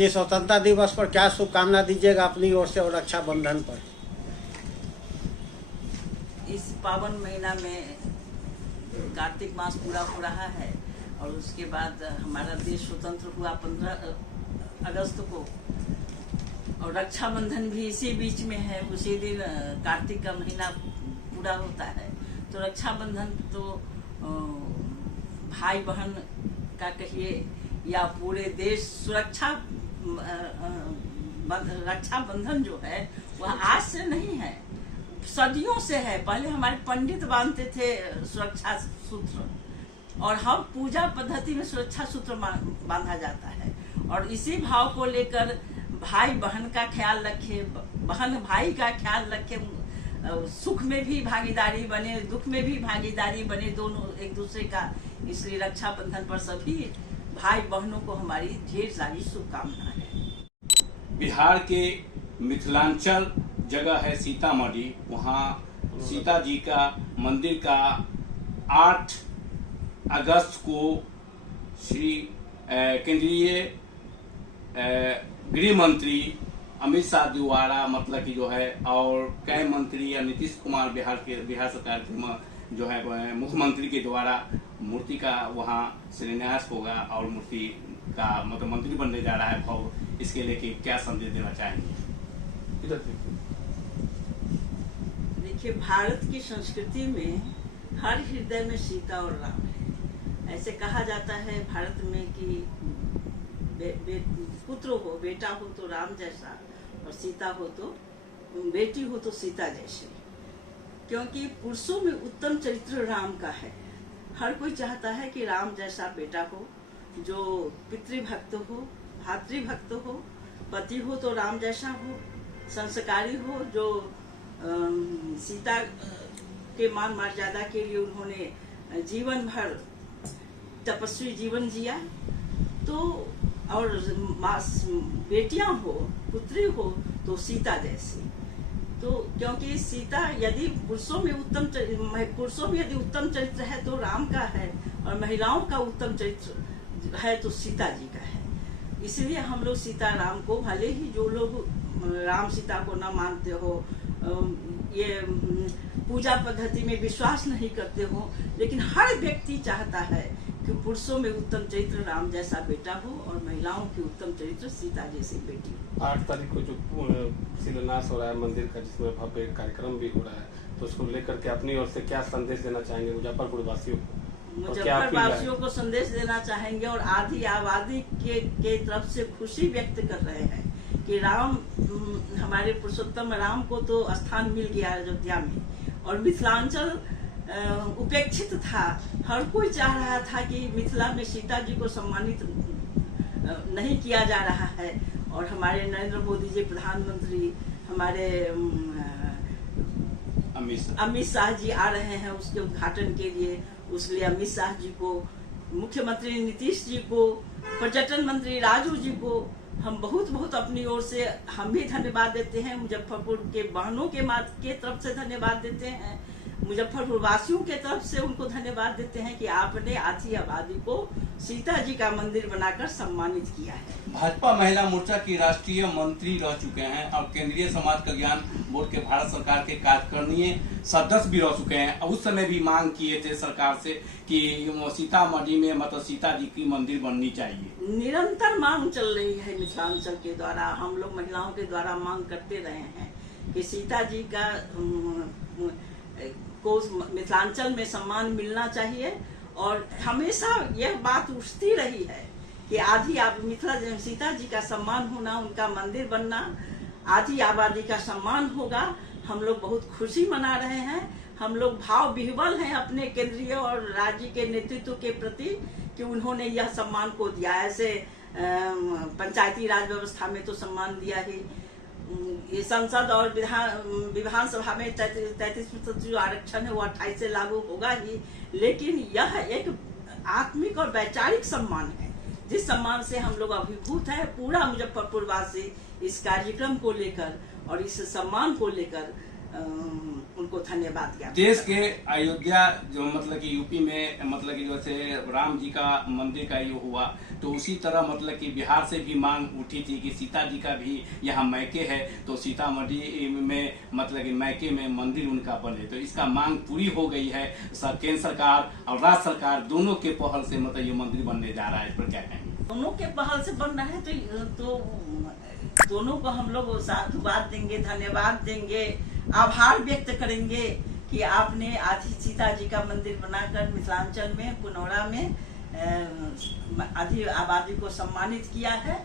जी, स्वतंत्रता दिवस पर क्या शुभकामना दीजिएगा अपनी ओर से और रक्षाबंधन पर? इस पावन महीना में कार्तिक मास पूरा हो रहा है और उसके बाद हमारा देश स्वतंत्र हुआ 15 अगस्त को, और रक्षाबंधन भी इसी बीच में है। उसी दिन कार्तिक का महीना पूरा होता है। तो रक्षाबंधन तो भाई बहन का कहिए या पूरे देश रक्षाबंधन जो है वह आज से नहीं है, सदियों से है। पहले हमारे पंडित बांधते थे सुरक्षा सूत्र, और हम पूजा पद्धति में सुरक्षा सूत्र बांधा जाता है। और इसी भाव को लेकर भाई बहन का ख्याल रखे, बहन भाई का ख्याल रखे, सुख में भी भागीदारी बने, दुख में भी भागीदारी बने, दोनों एक दूसरे का। इसलिए रक्षाबंधन पर सभी भाई बहनों को हमारी ढेर सारी शुभकामनाएं हैं। बिहार के मिथिलांचल जगह है सीतामढ़ी, वहाँ सीता जी का मंदिर का 8 अगस्त को श्री केंद्रीय गृह मंत्री अमित शाह द्वारा मतलब कि जो है, और कई मंत्री या नीतीश कुमार बिहार सरकार के जो है मुख्यमंत्री के द्वारा मूर्ति का वहाँ शिलान्यास होगा और मूर्ति का मतलब मंत्री बनने जा रहा है भव्य। इसके लेके क्या संदेश देना चाहेंगे? देखिए, भारत की संस्कृति में हर हृदय में सीता और राम है। ऐसे कहा जाता है भारत में कि पुत्र हो, बेटा हो तो राम जैसा, और सीता हो तो बेटी हो तो सीता जैसी। क्योंकि पुरुषों में उत्तम चरित्र राम का है। हर कोई चाहता है कि राम जैसा बेटा हो, जो पितृभक्त हो, भातृभक्त हो, पति हो तो राम जैसा हो, संस्कारी हो, जो सीता के मान मर्यादा के लिए उन्होंने जीवन भर तपस्वी जीवन जिया। तो और बेटियां हो, पुत्री हो तो सीता जैसी। तो क्योंकि सीता यदि पुरुषों में यदि उत्तम चरित्र है तो राम का है, और महिलाओं का उत्तम चरित्र है तो सीता जी का है। इसलिए हम लोग सीता राम को, भले ही जो लोग राम सीता को न मानते हो, ये पूजा पद्धति में विश्वास नहीं करते हो, लेकिन हर व्यक्ति चाहता है कि पुरुषों में उत्तम चरित्र राम जैसा बेटा हो और महिलाओं की उत्तम चरित्र सीता जैसी बेटी हो। 8 तारीख को जो शिलान्यास हो रहा है मंदिर का, जिसमें भव्य कार्यक्रम भी हो रहा है, तो उसको लेकर के अपनी ओर से क्या संदेश देना चाहेंगे मुजफ्फरपुर वासियों को? मुजफ्फर वासियों को संदेश देना चाहेंगे और आधी आबादी के तरफ से खुशी व्यक्त कर रहे हैं कि राम, हमारे पुरुषोत्तम राम को तो स्थान मिल गया अयोध्या में, और मिथिलांचल उपेक्षित था। हर कोई चाह रहा था कि मिथिला में सीता जी को सम्मानित नहीं किया जा रहा है, और हमारे नरेंद्र मोदी जी प्रधानमंत्री, हमारे अमित शाह जी आ रहे हैं उसके उद्घाटन के लिए। उसलिए अमित शाह जी को, मुख्यमंत्री नीतीश जी को, पर्यटन मंत्री राजू जी को हम बहुत बहुत अपनी ओर से हम भी धन्यवाद देते हैं। मुजफ्फरपुर के बहनों के तरफ से धन्यवाद देते हैं, मुजफ्फरपुर वासियों के तरफ से उनको धन्यवाद देते हैं कि आपने आधी आबादी को सीता जी का मंदिर बनाकर सम्मानित किया है। भाजपा महिला मोर्चा की राष्ट्रीय मंत्री रह चुके हैं और केंद्रीय समाज कल्याण बोर्ड के भारत सरकार के कार्यकारिणी सदस्य भी रह चुके हैं। उस समय भी मांग किए थे सरकार से कि सीतामढ़ी में मतलब सीता जी की मंदिर बननी चाहिए। निरंतर मांग चल रही है मिथिलांचल के द्वारा, हम लोग महिलाओं के द्वारा मांग करते रहे हैं कि सीता जी का को मिथिलांचल में सम्मान मिलना चाहिए। और हमेशा यह बात उठती रही है कि आधी सीता जी का सम्मान होना, उनका मंदिर बनना, आधी आबादी का सम्मान होगा। हम लोग बहुत खुशी मना रहे हैं। हम लोग भाव विह्वल हैं अपने केंद्रीय और राज्य के नेतृत्व के प्रति कि उन्होंने यह सम्मान को दिया। ऐसे पंचायती राज व्यवस्था में तो सम्मान दिया ही, ये संसद और विधानसभा में 33% जो आरक्षण है वो 28 से लागू होगा ही, लेकिन यह एक आत्मिक और वैचारिक सम्मान है जिस सम्मान से हम लोग अभिभूत है। पूरा मुजफ्फरपुर वासी इस कार्यक्रम को लेकर और इस सम्मान को लेकर उनको धन्यवाद ज्ञापित देश करते के हैं। अयोध्या जो मतलब कि यूपी में मतलब कि जैसे राम जी का मंदिर का ये हुआ, तो उसी तरह मतलब कि बिहार से भी मांग उठी थी कि सीता जी का भी यहाँ मैके है, तो सीतामढ़ी में मतलब कि मैके में मंदिर उनका बने। तो इसका मांग पूरी हो गई है। केंद्र सरकार और राज्य सरकार दोनों के पहल से मतलब ये मंदिर बनने जा रहा है। इस पर क्या कहेंगे? दोनों के पहल से बन रहा है, तो दोनों को हम लोग साधुवाद देंगे, धन्यवाद देंगे, आभार व्यक्त करेंगे कि आपने आदि सीता जी का मंदिर बनाकर मिथिलांचल में, पुनौरा में आदि आबादी को सम्मानित किया है।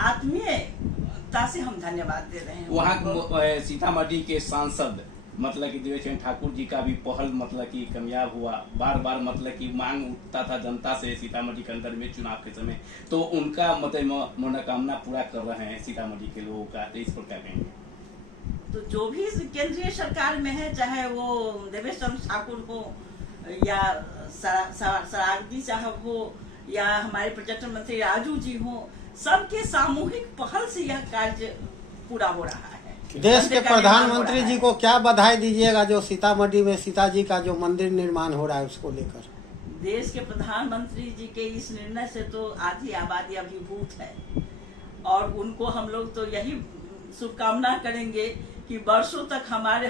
आत्मीयता से हम धन्यवाद दे रहे हैं। वहाँ सीतामढ़ी के सांसद मतलब कि देवेश चंद्र ठाकुर जी का भी पहल मतलब कि कामयाब हुआ। बार बार मतलब कि मांग उठता था जनता से सीतामढ़ी के अंदर में चुनाव के समय, तो उनका मतलब मनोकामना पूरा कर रहे हैं सीतामढ़ी के लोगों का। तो इस पर क्या कहेंगे? तो जो भी केंद्रीय सरकार में है, चाहे वो देवेश चंद्र ठाकुर हो या सरागदी साहब हो या हमारे पर्यटन मंत्री राजू जी हो, सबके सामूहिक पहल से यह कार्य पूरा हो रहा है। देश के प्रधानमंत्री जी को क्या बधाई दीजिएगा जो सीतामढ़ी में सीता जी का जो मंदिर निर्माण हो रहा है उसको लेकर? देश के प्रधानमंत्री जी के इस निर्णय से तो आधी आबादी अभिभूत है, और उनको हम लोग तो यही शुभकामना करेंगे कि वर्षों तक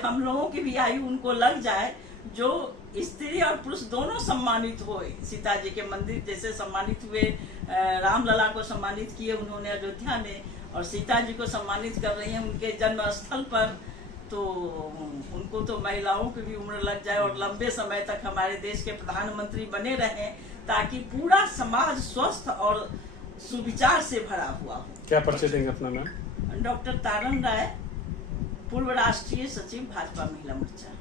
हम लोगों की भी आयु उनको लग जाए, जो स्त्री और पुरुष दोनों सम्मानित हो। सीता जी के मंदिर जैसे सम्मानित हुए, रामलला को सम्मानित किए उन्होंने अयोध्या में, और सीता जी को सम्मानित कर रही हैं उनके जन्म स्थल पर। तो उनको तो महिलाओं की भी उम्र लग जाए और लंबे समय तक हमारे देश के प्रधानमंत्री बने रहें, ताकि पूरा समाज स्वस्थ और सुविचार से भरा हुआ हो। क्या परिचय देंगे अपना? मैम डॉक्टर तारण राय, पूर्व राष्ट्रीय सचिव भाजपा महिला मोर्चा।